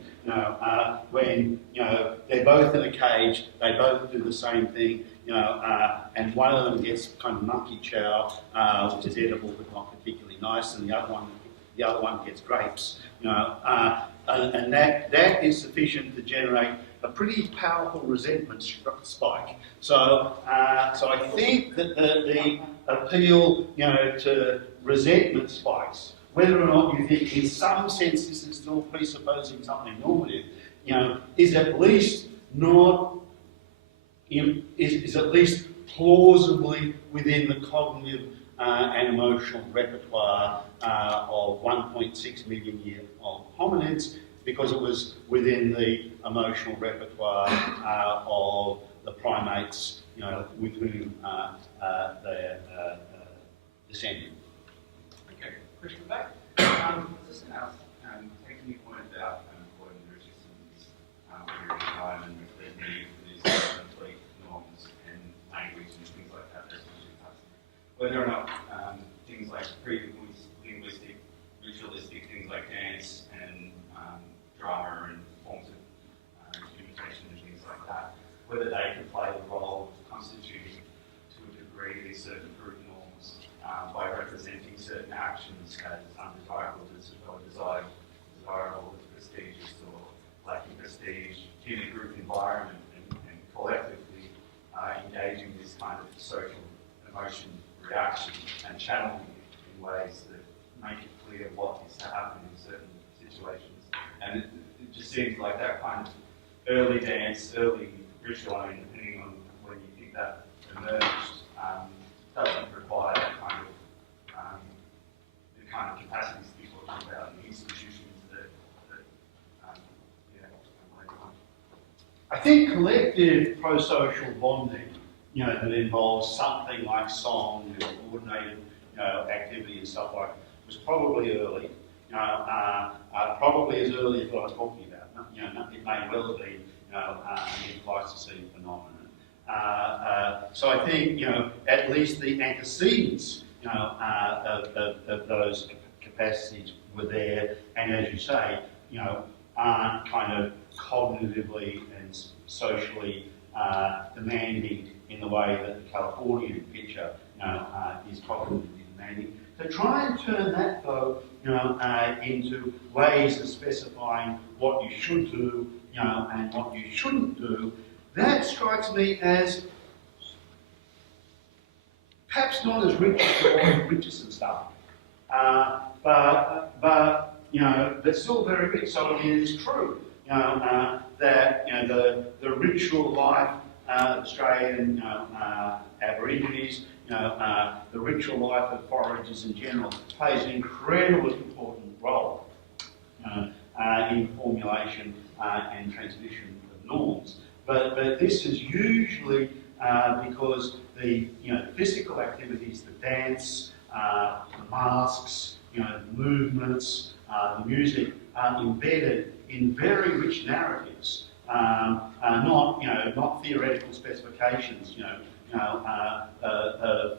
when, they're both in a cage, they both do the same thing, and one of them gets kind of monkey chow, which is edible but not particularly nice, and the other one gets grapes, and that is sufficient to generate a pretty powerful resentment spike. So I think that the appeal, to resentment spikes, whether or not you think in some sense this is still presupposing something normative, is at least not, is at least plausibly within the cognitive and emotional repertoire of 1.6 million year old hominids, because it was within the emotional repertoire of the primates, with whom they're descending. Okay, question back. Just now, taking your point about avoiding resistance period of time and the need for these complete norms and language and things like that, whether or not things like pre-linguistic, ritualistic things like dance and drama and forms of communication and things like that, whether they can play the role of constituting to a degree these certain group norms by representing certain actions as undesirable or desirable as prestigious or lacking prestige in a group environment and collectively engaging this kind of social emotion reaction and channeling it in ways that make it clear what is to happen in certain situations. And it just seems like that kind of early dance, early ritual, depending on when you think that emerged, doesn't require that kind of the kind of capacities people talk about in institutions that I think collective pro-social bonding, that involves something like song and coordinated, activity and stuff like that, was probably early. Probably as early as what I was talking about. It may well have been, an Pleistocene phenomenon. So I think, at least the antecedents of those capacities were there, and as you say, aren't kind of cognitively and socially demanding in the way that the Californian picture is cognitively demanding. So try and turn that though into ways of specifying what you should do and what you shouldn't do. That strikes me as perhaps not as rich as the Warren Richardson stuff, but still very rich. So it is true that the ritual life of Australian Aborigines, the ritual life of foragers in general, plays an incredibly important role in formulation and transmission of norms. But this is usually because the physical activities, the dance, the masks, the movements, the music are embedded in very rich narratives, not theoretical specifications, of the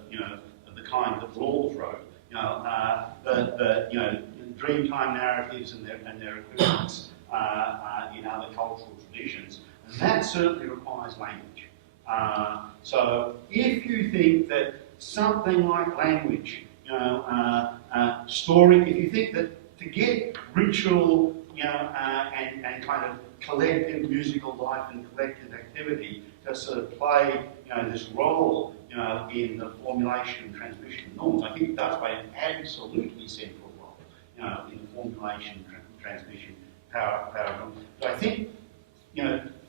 kind that Rawls wrote, but Dreamtime narratives and their equivalents in other cultural traditions, and that certainly requires language. So if you think that something like language, story, if you think that to get ritual, and kind of collective musical life and collective activity to sort of play, this role, in the formulation and transmission of norms, I think it does play an absolutely central role, in the formulation, transmission, power of norms. But I think,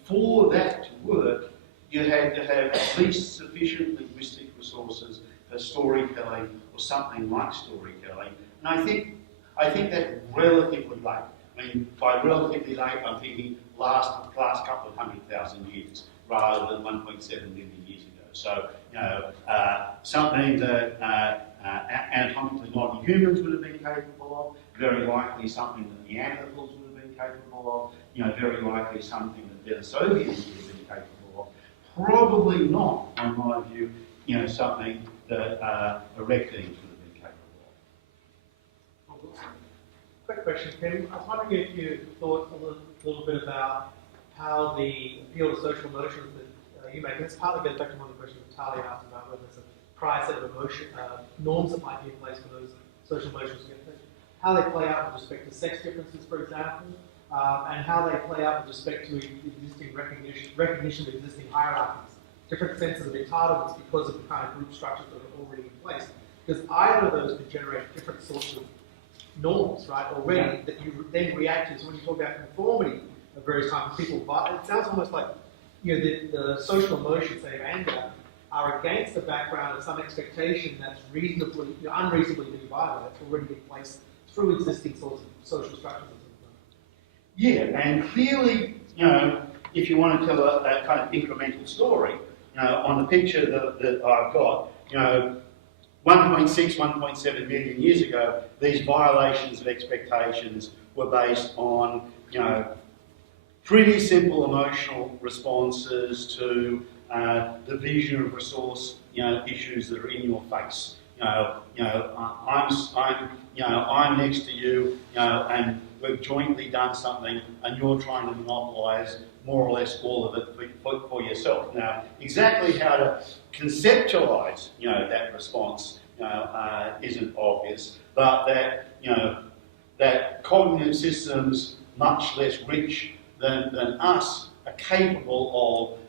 for that to work, you had to have at least sufficient linguistic resources for storytelling or something like storytelling. And I think that's relatively late. I mean, by relatively late, I'm thinking last couple of 100,000 years rather than 1.7 million years ago. So, something that anatomically modern humans would have been capable of, very likely something that Neanderthals would have been capable of, very likely something that Denisovians would have been capable of. Probably not, in my view, something that Erectines would have been capable of. Quick question, Ken. I was wondering if you thought a little bit about how the field of social emotions that you make, and this partly goes back to one of the questions that Talia asked about whether there's a prior set of norms that might be in place for those social emotions, how they play out with respect to sex differences, for example, and how they play out with respect to existing recognition of existing hierarchies, different senses of entitlements because of the kind of group structures that are already in place. Because either of those could generate different sorts of norms, right, already, that you then react to. So when you talk about conformity of various types of people, it sounds almost like the social emotions, say, of anger, are against the background of some expectation that's reasonably, unreasonably being violated, that's already in place through existing sorts of social structures. Yeah, and clearly, if you want to tell a kind of incremental story, on the picture that I've got, 1.6, 1.7 million years ago, these violations of expectations were based on, pretty simple emotional responses to division of resource, issues that are in your face. I'm next to you, and we've jointly done something, and you're trying to monopolise more or less all of it for yourself. Now, exactly how to conceptualise, that response, isn't obvious, but that cognitive systems much less rich than us are capable of,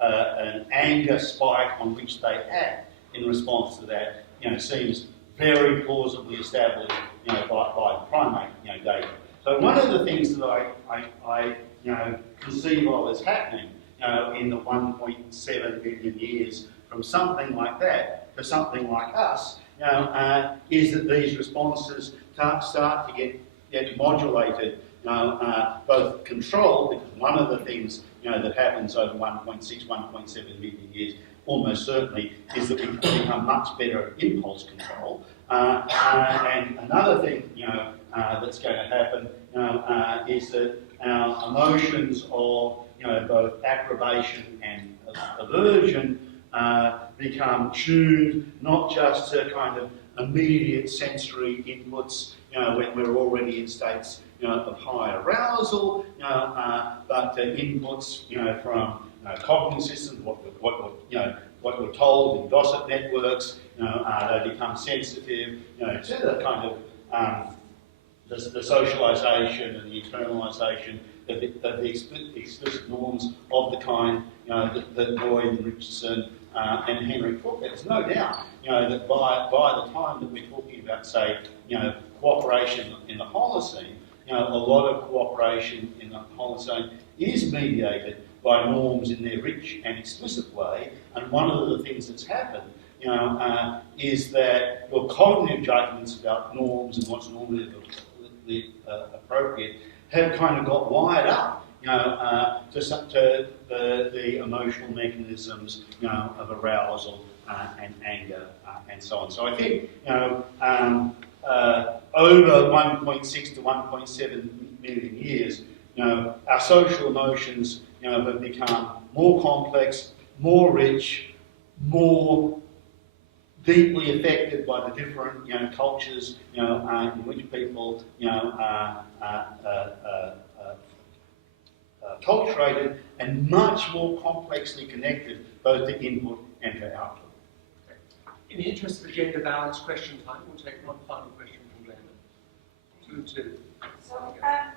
an anger spike on which they act in response to that, seems very plausibly established, by the primate, data. So one of the things that I conceive of as happening, in the 1.7 billion years from something like that to something like us, is that these responses start to get modulated, both controlled, because one of the things that happens over 1.6, 1.7 million years almost certainly is that we become much better at impulse control. And another thing that's going to happen is that our emotions of both approbation and aversion become tuned not just to kind of immediate sensory inputs, when we're already in states, of high arousal, but inputs, from cognitive systems, what we're told in gossip networks, they become sensitive, to the kind of the socialisation and the internalisation of the explicit norms of the kind, that Boyd and Richardson and Henrich talked about. There's no doubt, that by the time that we're talking about, say, cooperation in the Holocene, a lot of cooperation in the Holocene is mediated by norms in their rich and explicit way, and one of the things that's happened, is that your cognitive judgments about norms and what's normatively appropriate have kind of got wired up, to the emotional mechanisms, of arousal and anger and so on. So I think, over 1.6 to 1.7 million years, our social emotions, have become more complex, more rich, more deeply affected by the different, cultures, in which people, culturated, and much more complexly connected, both to input and to output. In the interest of gender balance question time, we'll take one final question from Glenda. Two. So, I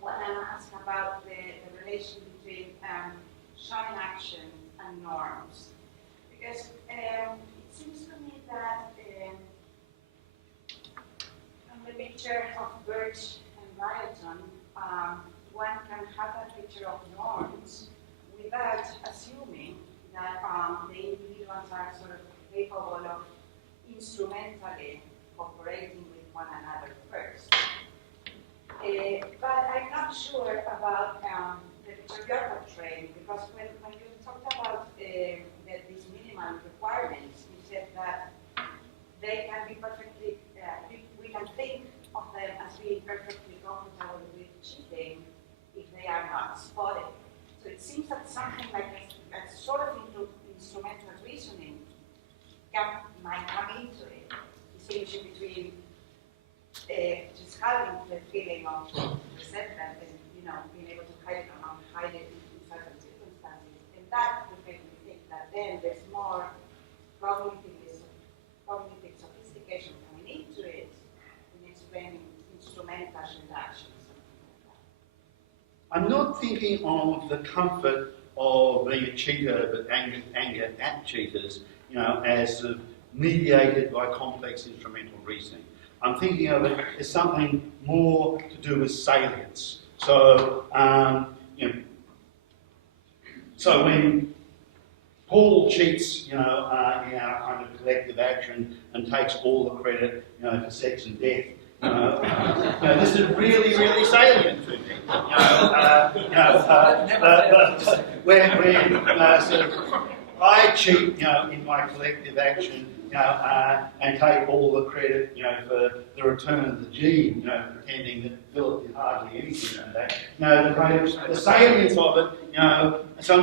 want to ask about the relation between showing action and norms. Because it seems to me that from the picture of Birch and Ryoton, one can have a picture of norms without assuming that the individuals are sort of capable of instrumentally cooperating with one another first. But I'm not sure about the picture you're portraying, because when you talked about these minimum requirements, you said that they can be perfectly, we can think of them as being perfectly comfortable with cheating if they are not spotted. So it seems that something like a sort of instrumental reasoning might come into it, distinguishing between just having the feeling of resentment and being able to hide it in certain circumstances, and that would make me think that then there's more cognitive sophistication coming into it in explaining instrumental reduction, something like that. I'm not thinking of the comfort of being a cheater, but anger at cheaters, as sort of mediated by complex instrumental reasoning. I'm thinking of it as something more to do with salience. So, so when Paul cheats, in our kind of collective action and takes all the credit, for sex and death, this is really, really salient to me. When sort of I cheat, in my collective action, and take all the credit, for the return of the gene, pretending that Philip did hardly anything from that. The salience of it, so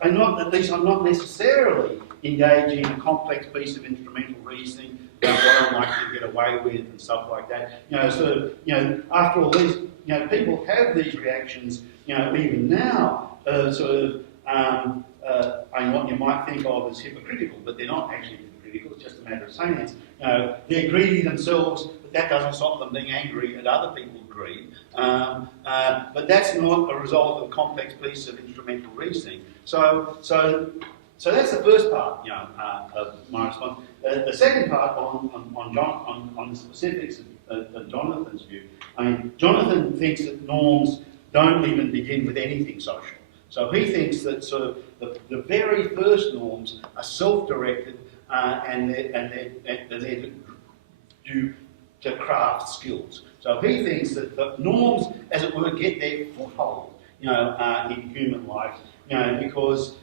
I'm not necessarily engaging in a complex piece of instrumental reasoning about what I like to get away with and stuff like that. After all these, people have these reactions, even now, and what you might think of as hypocritical, but they're not actually hypocritical, it's just a matter of salience. They're greedy themselves, but that doesn't stop them being angry at other people's greed. But that's not a result of a complex piece of instrumental reasoning. So that's the first part, of my response. The second part on the specifics of Jonathan's view. I mean, Jonathan thinks that norms don't even begin with anything social. So he thinks that sort of the very first norms are self-directed and they're due to craft skills. So he thinks that the norms, as it were, get their foothold, in human life, because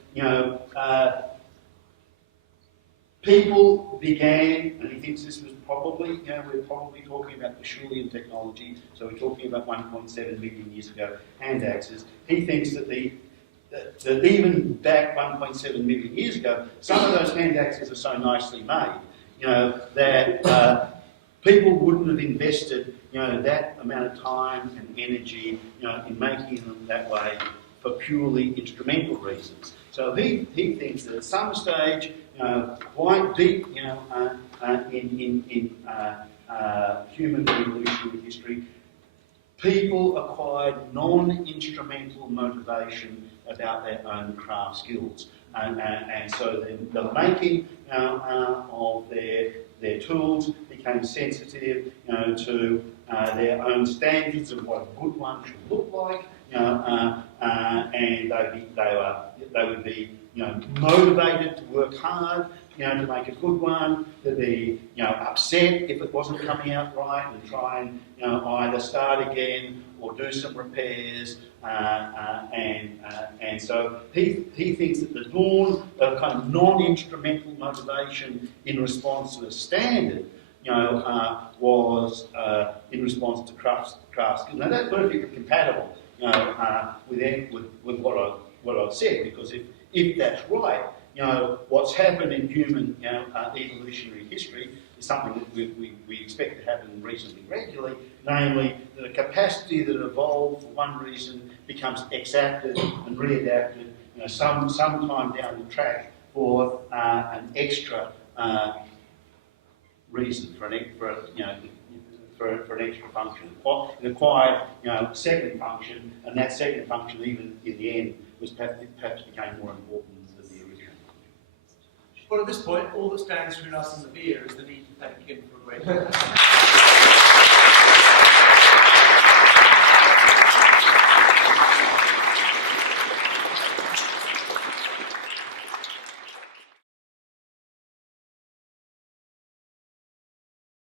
people began, and he thinks this was probably, we're probably talking about the Schulian technology, so we're talking about 1.7 million years ago, hand axes. He thinks that the that even back 1.7 million years ago, some of those hand axes are so nicely made, that people wouldn't have invested, that amount of time and energy, in making them that way for purely instrumental reasons. So he thinks that at some stage, quite deep, in human evolutionary history, people acquired non-instrumental motivation about their own craft skills. And so the making of their tools became sensitive, to their own standards of what a good one should look like, and they would be motivated to work hard, to make a good one, to be upset if it wasn't coming out right, and try and either start again or do some repairs, and so he thinks that the dawn of kind of non-instrumental motivation in response to a standard, was in response to craft skills. Now that's perfectly compatible, with what I've said, because if that's right, what's happened in human evolutionary history is something that we expect to happen reasonably regularly, namely that a capacity that evolved for one reason becomes exapted and readapted, sometime down the track for an extra reason, for an extra function. It acquired, second function, and that second function, even in the end, was perhaps became more important than the original. Well, at this point, all that stands between us and the beer is the need to thank him for a great